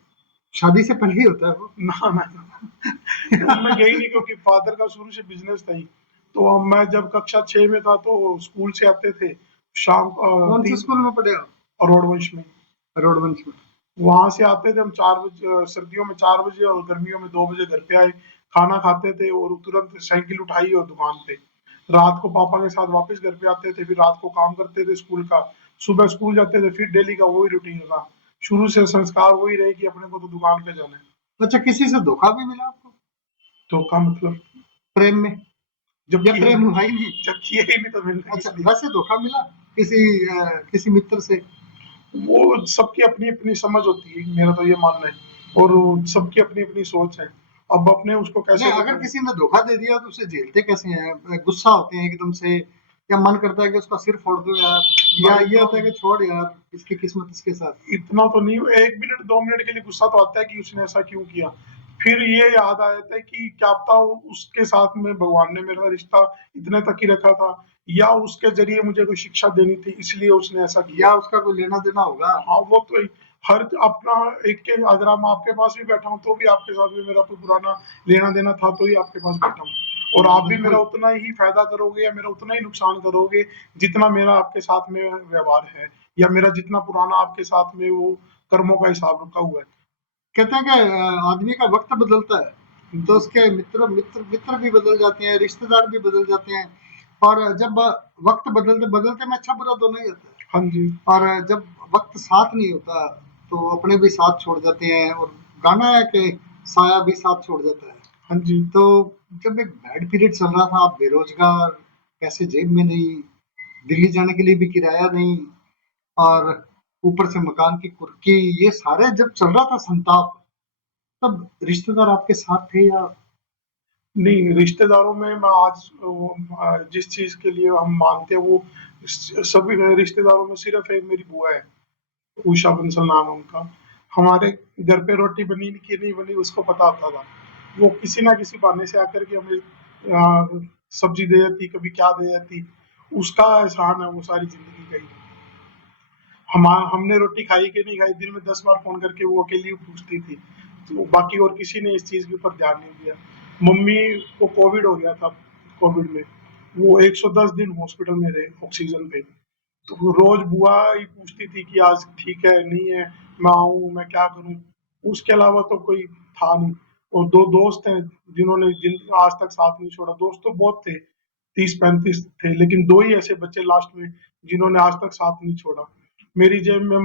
शादी से पहले ही होता है वो। ना ना, मैं गई नहीं, क्योंकि फादर का शुरू से बिजनेस था ही। तो मैं जब कक्षा 6 में था तो स्कूल से आते थे शाम कौन से तीन, स्कूल में पढ़े आप? अरोड़ वंश में। रोडवंश में? वहां से आते थे हम 4 बजे, सर्दियों में 4 बजे और गर्मियों में 2 बजे घर पे आए। खाना खाते थे और तुरंत साइकिल उठाई और दुकान पे। रात को पापा के साथ वापस घर पे आते थे, फिर रात को काम करते थे स्कूल का। सुबह स्कूल जाते थे, फिर डेली का वही रूटीन रहा। शुरू से संस्कार वही रहे कि अपने को तो दुकान पे जाना है। अच्छा, किसी से धोखा भी मिला आपको? धोखा मतलब प्रेम में, जब या किया प्रेम हुआ ही नहीं? जब किया ही नहीं तो मिलना किस अच्छा, लिए? वैसे धोखा मिला किसी मित्र से? वो सबकी अपनी अपनी समझ होती है, मेरा तो ये मानना है, और सबकी अपनी अपनी सोच है। अब अपने उसको नहीं, कैसे अगर किसी ने धोखा दे दिया तो उसे झेलते कैसे हैं? गुस्सा होते हैं एकदम से, या मन करता है कि उसका सिर फोड़ दो यार, या भाई ये तो होता है कि छोड़ यार, इसकी किस्मत इसके साथ। इतना तो नहीं, 1 मिनट 2 मिनट के लिए गुस्सा तो आता है कि उसने ऐसा क्यों किया। फिर ये याद आ जाता है कि क्या पता उसके साथ में भगवान ने मेरा रिश्ता इतने तक ही रखा था, या उसके जरिए मुझे कोई शिक्षा देनी थी इसलिए उसने ऐसा किया। या उसका कोई लेना देना होगा। हाँ वो तो हर अपना एक के, अगर हम आपके पास भी बैठा हूँ तो भी आपके साथ भी मेरा कोई पुराना लेना देना था तो ही आपके पास बैठा हूँ, और आप भी मेरा बिल्कुल। उतना ही फायदा करोगे या मेरा उतना ही नुकसान करोगे जितना मेरा आपके साथ में व्यवहार है, या मेरा जितना पुराना आपके साथ में वो कर्मों का हिसाब रुका हुआ है। कहते हैं कि आदमी का वक्त बदलता है तो जी। उसके मित्र मित्र मित्र भी बदल जाते हैं, रिश्तेदार भी बदल जाते हैं। और जब वक्त बदलते बदलते में अच्छा बुरा दोनों ही होता है। हाँ जी। और जब वक्त साथ नहीं होता तो अपने भी साथ छोड़ जाते हैं, और गाना है कि साया भी साथ छोड़ जाता है। हाँ जी। तो जब एक बैड पीरियड चल रहा था, आप बेरोजगार, पैसे जेब में नहीं, दिल्ली जाने के लिए भी किराया नहीं, और ऊपर से मकान की कुर्की, ये सारे जब चल रहा था संताप, तब रिश्तेदार आपके साथ थे या? नहीं, रिश्तेदारों में मैं आज जिस चीज के लिए हम मानते हैं वो सभी रिश्तेदारों में सिर्फ एक मेरी बुआ है, उषा बंसल नाम है उनका। हमारे घर पे रोटी बनी कि नहीं बनी उसको पता होता था। वो किसी ना किसी बहाने से आकर के हमें सब्जी दे देती, कभी क्या दे देती। उसका एहसान है वो सारी जिंदगी का ही। हमने रोटी खाई कि नहीं खाई, दिन में 10 बार फोन करके वो अकेली पूछती थी, तो बाकी और किसी ने इस चीज के ऊपर ध्यान नहीं दिया। मम्मी को कोविड हो गया था, कोविड में वो 110 दिन हॉस्पिटल में रहे ऑक्सीजन पे। तो रोज बुआ ही पूछती थी कि आज ठीक है नहीं है, मैं आऊं, मैं क्या करूं। उसके अलावा तो कोई था नहीं। और दो दोस्त हैं जिन्होंने जिन आज तक साथ नहीं छोड़ा। दोस्त तो बहुत थे, 30-35 थे, लेकिन दो ही ऐसे बच्चे लास्ट में जिन्होंने आज तक साथ नहीं छोड़ा। मेरी जेब में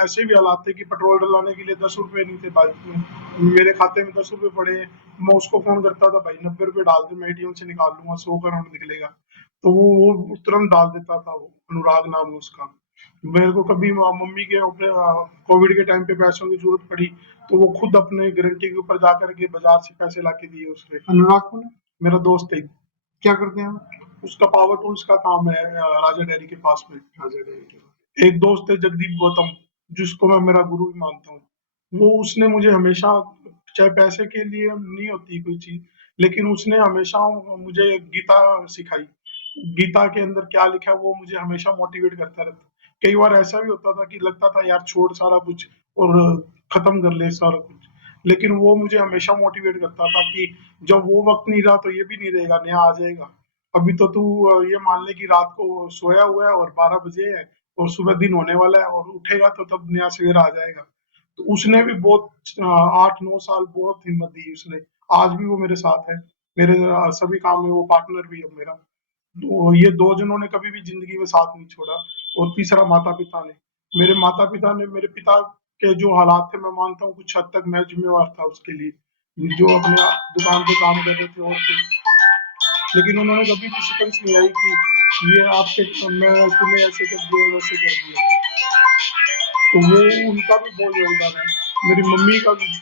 ऐसे भी हालात थे कि पेट्रोल डलाने के लिए 10 रुपए नहीं थे बाइक में, मेरे खाते में 10 रुपए पड़े हैं। मैं उसको फोन करता था, भाई 90 रुपए डाल दे, मैं एटीएम से निकाल लूंगा, 100 का नोट निकलेगा। तो वो तुरंत डाल देता था। वो अनुराग नाम है उसका। मेरे को कभी मम्मी के अपने कोविड के टाइम पे पैसों की जरूरत पड़ी तो वो खुद अपने गारंटी के ऊपर जाकर के बाजार से पैसे ला के दिए उसने। अनुराग कौन है? मेरा दोस्त है। क्या करते हैं वो? उसका पावर टूल्स का काम है राजा डेयरी के पास में। राजा डेयरी के पास। एक दोस्त है जगदीप गौतम, जिसको मैं मेरा गुरु भी मानता हूँ। वो उसने मुझे हमेशा, चाहे पैसे के लिए नहीं होती कोई चीज, लेकिन उसने हमेशा मुझे गीता सिखाई। गीता के अंदर क्या लिखा है वो मुझे हमेशा मोटिवेट करता रहता। कई बार ऐसा भी होता था कि लगता था यार छोड़ सारा कुछ और खत्म कर ले सारा कुछ, लेकिन वो मुझे हमेशा मोटिवेट करता था कि जब वो वक्त नहीं रहा तो ये भी नहीं रहेगा, नया आ जाएगा। अभी तो तू ये मान ले कि रात को सोया हुआ है और 12 बजे है और सुबह दिन होने वाला है, और उठेगा तो तब नया सवेरा आ जाएगा। तो उसने भी बहुत 8-9 साल बहुत हिम्मत दी उसने। आज भी वो मेरे साथ है, मेरे सभी काम में वो पार्टनर भी है मेरा। तो ये दो जनों ने कभी भी जिंदगी में साथ नहीं छोड़ा। और तीसरा माता पिता ने, मेरे माता पिता ने, मेरे पिता के जो हालात थे मैं मानता हूँ कुछ हद तक मैं जिम्मेवार था उसके लिए, जो अपने दुकान पे काम कर रहे थे और थे। लेकिन उन्होंने कभी भी शिकंज नहीं आई कि ये आपके, मैं तूने ऐसे कर दिया वैसे कर दिया। तो वो उनका भी बहुत योगदान है, मेरी मम्मी का भी।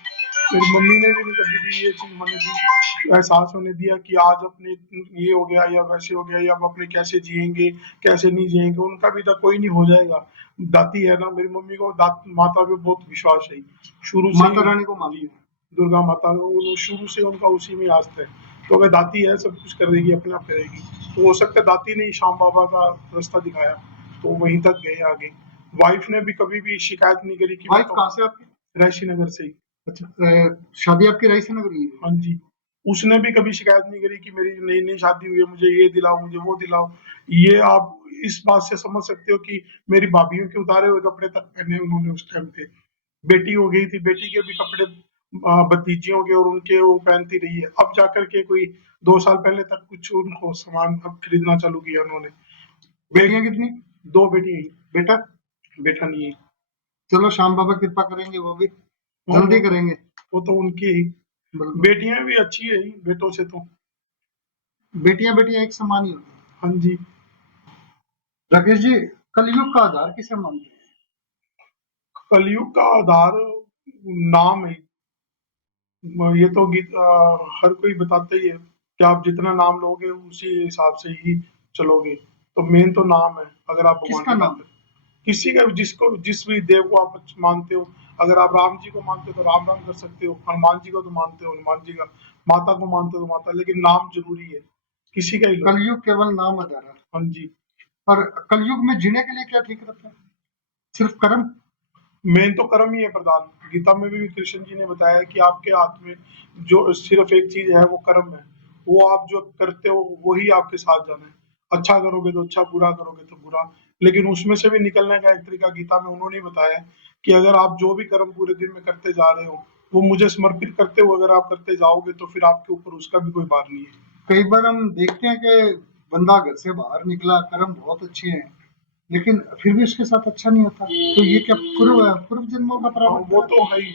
मेरी मम्मी ने भी नहीं कभी भी ये चीज मैंने दी एहसास होने दिया कि आज अपने ये हो गया या वैसे हो गया, या अब अपने कैसे जिएंगे कैसे नहीं जिएंगे। उनका भी था कोई नहीं हो जाएगा। दाती है ना मेरी मम्मी को, माता पे बहुत विश्वास है शुरू से माता ही। रानी को जी, मानते हैं? दुर्गा माता शुरू से उनका उसी में आस्था है। तो अगर दाती है सब कुछ कर देगी, अपने आप करेगी। तो हो सकता है दाती ने ही श्याम बाबा का रास्ता दिखाया, तो वहीं तक गए आगे। वाइफ ने भी कभी भी शिकायत नहीं करी कि मैं वाइफ तो, कहाँ से आपकी? रैशी नगर से ही। अच्छा, शादी आपकी राय से नगर हुई है? हाँ जी। उसने भी कभी शिकायत नहीं करी कि मेरी नई नई शादी हुई है, मुझे ये दिलाओ मुझे वो दिलाओ। ये आप इस बात से समझ सकते हो कि मेरी भाभीियों के उतारे हुए कपड़े तक पहने उन्होंने उस टाइम पे। बेटी हो गई थी, बेटी के भी कपड़े भतीजियों के और उनके वो पहनती रही है। अब जाकर के कोई 2 साल पहले तक कुछ उनको सामान अब खरीदना चालू किया उन्होंने। बेटियां कितनी? 2 बेटी हैं। बेटा? बेटा नहीं है। चलो, श्याम बाबा कृपा करेंगे, वो भी हाँ, जल्दी करेंगे। वो तो उनकी ही। बिल्कुल। बेटियां भी अच्छी है ही बेटों से तो। बेटियां बेटियां एक समान ही होती हैं। हाँ जी। राकेश जी, कलयुग का आधार किसे मानते हैं? कलयुग का आधार नाम है। ये तो हर कोई बताता ही है कि आप जितना नाम लोगे उसी हिसाब से ही चलोगे। तो मेन तो नाम है। अगर आप भगवान किसका की बात नाम? करें, किसी का जिसको जिस भी देव को आप मानते हो, अगर आप राम जी को मानते हो तो राम राम कर सकते हो, हनुमान जी को तो मानते हो हनुमान जी का, माता को मानते हो तो माता, लेकिन नाम जरूरी है, किसी का ही लो। कलयुग केवल नाम आधार है। हाँ जी। और कलयुग में जीने के लिए क्या ठीक रहता है? सिर्फ कर्म? मेन तो कर्म ही है प्रधान। गीता में भी कृष्ण जी ने बताया है कि आपके हाथ में जो सिर्फ एक चीज है वो कर्म है। वो आप जो करते हो वही आपके साथ जाना है। अच्छा करोगे तो अच्छा, बुरा करोगे तो बुरा। लेकिन उसमें से भी निकलने का एक तरीका गीता में उन्होंने बताया है कि अगर आप जो भी कर्म पूरे दिन में करते जा रहे हो वो मुझे समर्पित करते हुए अगर आप करते जाओगे तो फिर आपके ऊपर उसका भी कोई भार नहीं है। कई बार हम देखते हैं कि बंदा घर से बाहर निकला, कर्म बहुत अच्छे हैं, लेकिन फिर भी उसके साथ अच्छा नहीं होता। तो ये क्या पूर्व जन्मों का हाँ, प्रारब्ध वो रहता तो है? है ही।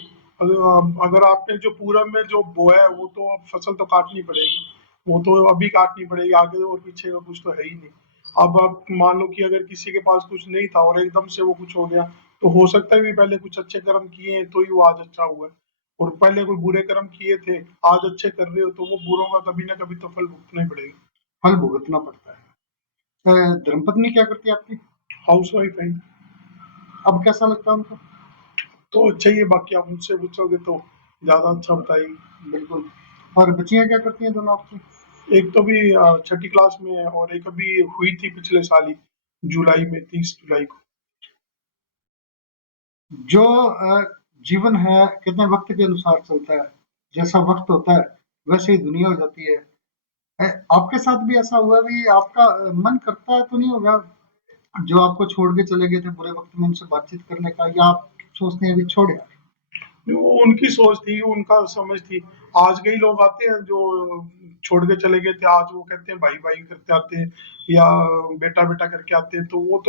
अगर आपने जो पूरब में जो बोया है वो तो फसल तो काटनी पड़ेगी। वो तो अभी काटनी पड़ेगी, आगे और पीछे का कुछ तो है ही नहीं। अब आप मान लो कि अगर किसी के पास कुछ नहीं था और एकदम से वो कुछ हो गया, तो हो सकता है भी पहले कुछ अच्छे कर्म किए हैं तो ही वो आज अच्छा हुआ है। और पहले कोई बुरे कर्म किए थे, आज अच्छे कर रहे हो तो वो बुरों का कभी ना कभी तो फल भुगतना ही पड़ेगा। फल भुगतना पड़ता है। धर्मपत्नी क्या करती है आपकी? हाउस वाइफ है। अब कैसा लगता है उनको? तो अच्छा ही है, बाकी आप मुझसे पूछोगे तो ज्यादा अच्छा बताएगी। बिल्कुल। और बच्चियां क्या करती हैं दोनों आपकी? एक तो भी छठी क्लास में है और एक अभी हुई थी पिछले साल ही, जुलाई में, 30 जुलाई को। जो जीवन है कितने वक्त के अनुसार चलता है, जैसा वक्त होता है वैसे ही दुनिया हो जाती है। आपके साथ भी ऐसा हुआ भी? आपका मन करता है तो नहीं होगा जो आपको छोड़ के चले गए थे बुरे वक्त में उनसे बातचीत करने का, या आप सोचते हैं अभी छोड़ यार? वो उनकी सोच थी, उनका समझ थी। आज कई लोग आते हैं जो छोड़ के चले गए थे, आज वो कहते हैं भाई भाई करते आते हैं या बेटा बेटा करके आते हैं, तो वो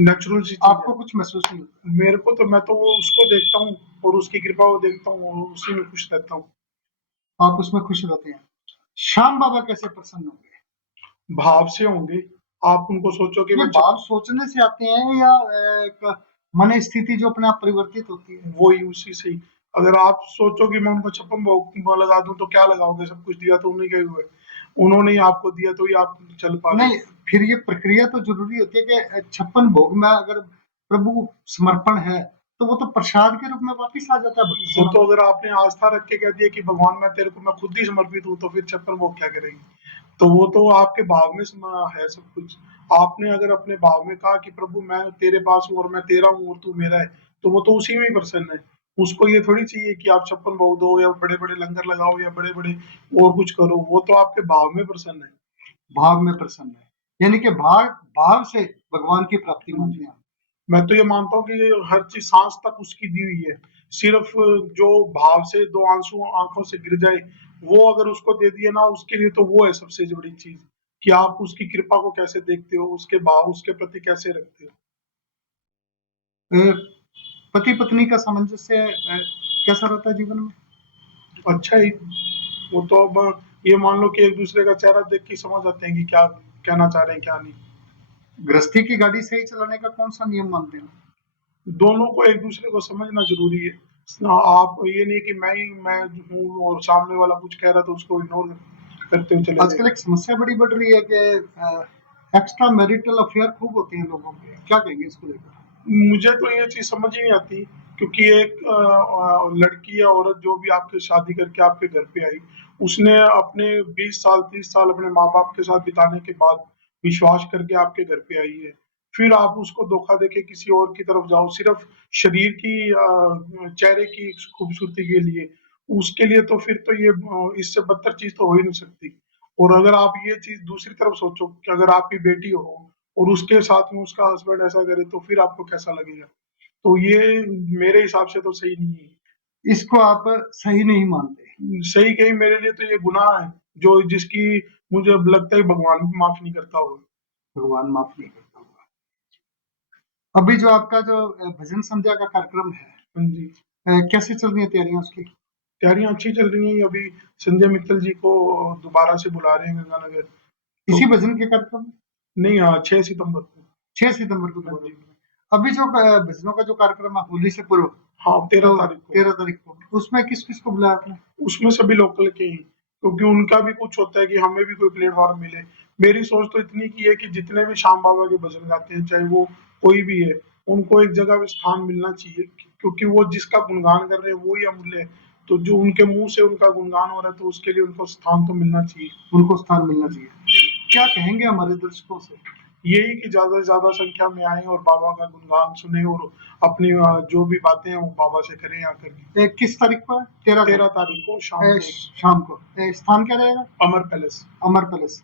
नेचुरल सी चीज है। आपको कुछ महसूस नहीं होता? मेरे को तो, मैं तो वो उसको देखता हूँ और उसकी कृपा को देखता हूँ और उसी में खुश रहता हूँ। आप उसमें खुश रहते हैं? श्याम बाबा कैसे प्रसन्न होंगे? भाव से होंगे। आप उनको सोचो कि ये मैं भाव सोचने से आते हैं या एक मन स्थिति जो अपने आप परिवर्तित होती है? वही उसी से ही। अगर आप सोचो कि मैं उनको छप्पन भोग लगा दूं तो क्या लगाओगे, सब कुछ दिया तो उन्हीं के हुए, उन्होंने ही आपको दिया तो ही आप चल पा रहे नहीं, हो। फिर ये प्रक्रिया तो जरूरी होती है कि 56 भोग में अगर प्रभु समर्पण है तो वो तो प्रसाद के रूप में वापिस आ जाता है भक्त वो से, तो मतलब। अगर आपने आस्था रख के कह दिया कि भगवान मैं तेरे को मैं खुद ही समर्पित हूँ तो फिर छप्पन भोग क्या करेंगे। तो वो तो आपके भाव में है सब कुछ। आपने अगर अपने भाव में कहा कि प्रभु मैं तेरे पास हूँ और मैं तेरा हूँ और तू मेरा है, तो वो तो उसी में ही प्रसन्न है। उसको ये थोड़ी चाहिए कि आप छप्पन भोग दो या बड़े बड़े लंगर लगाओ या बड़े बड़े और कुछ करो, वो तो आपके भाव में प्रसन्न है। भाव में प्रसन्न है, यानी कि भाव भाव से भगवान की प्राप्ति हाँ मानते जी। हैं। मैं तो ये मानता हूँ कि ये हर चीज सांस तक उसकी दी हुई है। सिर्फ जो भाव से दो आंसू आंखों से गिर जाए, वो अगर उसको दे दिए ना, उसके लिए तो वो है सबसे बड़ी चीज, कि आप उसकी कृपा को कैसे देखते हो, उसके भाव उसके प्रति कैसे रखते हो। पति पत्नी का सामंजस्य कैसा रहता है जीवन में? अच्छा ही। वो तो अब ये मान लो कि एक दूसरे का चेहरा देख के समझ आते हैं कि क्या कहना चाह रहे हैं क्या नहीं। गृहस्थी की गाड़ी सही चलाने का कौन सा नियम मानते हैं? दोनों को एक दूसरे को समझना जरूरी है। आप ये नहीं कि मैं हूँ और सामने वाला कुछ कह रहा तो उसको इग्नोर करते हुए चले आजकल जाए। एक समस्या बड़ी बढ़ रही है कि एक्स्ट्रा मैरिटल अफेयर खूब होते हैं लोगों के, क्या कहेंगे इसको लेकर? मुझे तो ये चीज समझ ही नहीं आती, क्योंकि एक लड़की या औरत जो भी आपके शादी करके आपके घर पे आई, उसने अपने 20 साल 30 साल अपने माँ बाप के साथ बिताने के बाद विश्वास करके आपके घर पे आई है। फिर आप उसको धोखा देके किसी और की तरफ जाओ सिर्फ शरीर की चेहरे की खूबसूरती के लिए, उसके लिए तो फिर तो ये इससे बदतर चीज तो हो ही नहीं सकती। और अगर आप ये चीज दूसरी तरफ सोचो कि अगर आपकी बेटी हो और उसके साथ में उसका हस्बैंड ऐसा करे तो फिर आपको कैसा लगेगा। तो ये मेरे हिसाब से तो सही नहीं इसको आप सही नहीं मानते? है। सही कहीं मेरे लिए तो ये गुनाह है, जो जिसकी मुझे लगता है भगवान भी माफ नहीं करता होगा। भगवान माफ नहीं करता होगा। अभी जो आपका जो भजन संध्या का कार्यक्रम है, हाँ जी। कैसे चल रही है तैयारियां उसकी? तैयारियां अच्छी चल रही हैं। अभी संजय मित्तल जी को दोबारा से बुला रहे हैं गंगानगर। इसी तो भजन के कार्यक्रम में? नहीं, 6 सितंबर को। 6 सितंबर को हाँ दोबारा जी। होगा। अभी जो भजनों का जो कार्यक्रम है होली से पूर्व, हाँ, 13 तो तारीख को। 13 तारीख को, उसमें किस किस को बुलाया आपने? उसमें सभी लोकल के ही, क्योंकि उनका भी कुछ होता है कि हमें भी कोई प्लेटफॉर्म मिले। मेरी सोच तो इतनी की है कि जितने भी श्याम बाबा के भजन गाते हैं, चाहे वो कोई भी है, उनको एक जगह पे स्थान मिलना चाहिए, क्योंकि वो जिसका गुणगान कर रहे हैं वो ही अमूल्य है। तो जो उनके मुंह से उनका गुणगान हो रहा है, तो उसके लिए उनको स्थान तो मिलना चाहिए। उनको स्थान मिलना चाहिए। क्या कहेंगे हमारे दर्शकों से? यही कि ज्यादा से ज्यादा संख्या में आए और बाबा का गुणगान सुने, और अपनी जो भी बातें हैं वो बाबा से करें आकर के। किस तारीख को है? 13 13 तारीख तारीख को शाम को, शाम को। स्थान क्या रहेगा? अमर पैलेस। अमर पैलेस।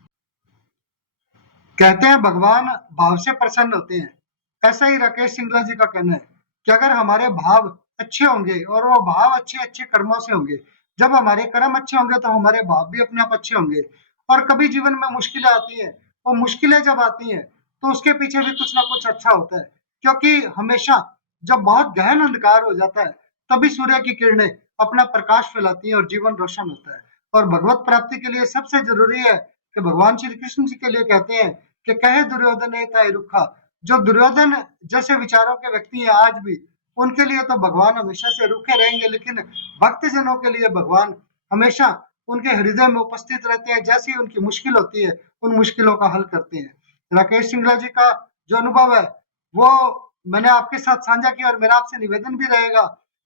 कहते हैं भगवान भाव से प्रसन्न होते हैं। ऐसा ही राकेश सिंगला जी का कहना है कि अगर हमारे भाव अच्छे होंगे और वो भाव अच्छे अच्छे कर्मों से होंगे, जब हमारे कर्म अच्छे होंगे तो हमारे भाव भी अपने आप अच्छे होंगे। और कभी जीवन में मुश्किलें आती हैं, वो मुश्किलें जब आती हैं तो उसके पीछे भी कुछ ना कुछ अच्छा होता है, क्योंकि हमेशा जब बहुत गहन अंधकार हो जाता है तभी सूर्य की किरणें अपना प्रकाश फैलाती हैं और जीवन रोशन होता है। और भगवत प्राप्ति के लिए सबसे जरूरी है कि भगवान श्री कृष्ण जी के लिए कहते हैं कि कहे दुर्योधन ताई रुखा। जो दुर्योधन जैसे विचारों के व्यक्ति हैं आज भी, उनके लिए तो भगवान हमेशा से रुखे रहेंगे, लेकिन भक्त जनों के लिए भगवान हमेशा उनके हृदय में उपस्थित रहते हैं। जैसी उनकी मुश्किल होती है उन मुश्किलों का हल करते हैं। राकेश सिंगला जी का जो अनुभव है वो मैंने आपके साथ साझा किया, और मेरा आपसे निवेदन भी रहेगा,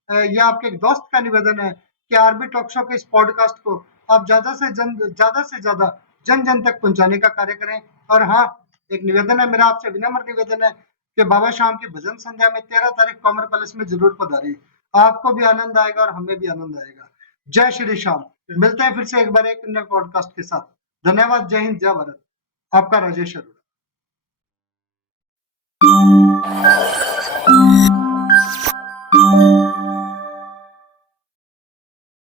यह आपके एक दोस्त का निवेदन है कि आरबी टॉक शो के इस पॉडकास्ट को आप ज्यादा से ज्यादा जन जन तक पहुंचाने का कार्य करें। और हाँ, एक निवेदन है मेरा आपसे, विनम्र निवेदन है कि बाबा शाम की भजन संध्या में 13 तारीख को अमर पैलेस में जरूर पधारें। आपको भी आनंद आएगा और हमें भी आनंद आएगा। जय श्री श्याम। मिलते हैं फिर से एक बार एक नए पॉडकास्ट के साथ। धन्यवाद। जय हिंद, जय भारत। आपका राजेश अरोड़ा।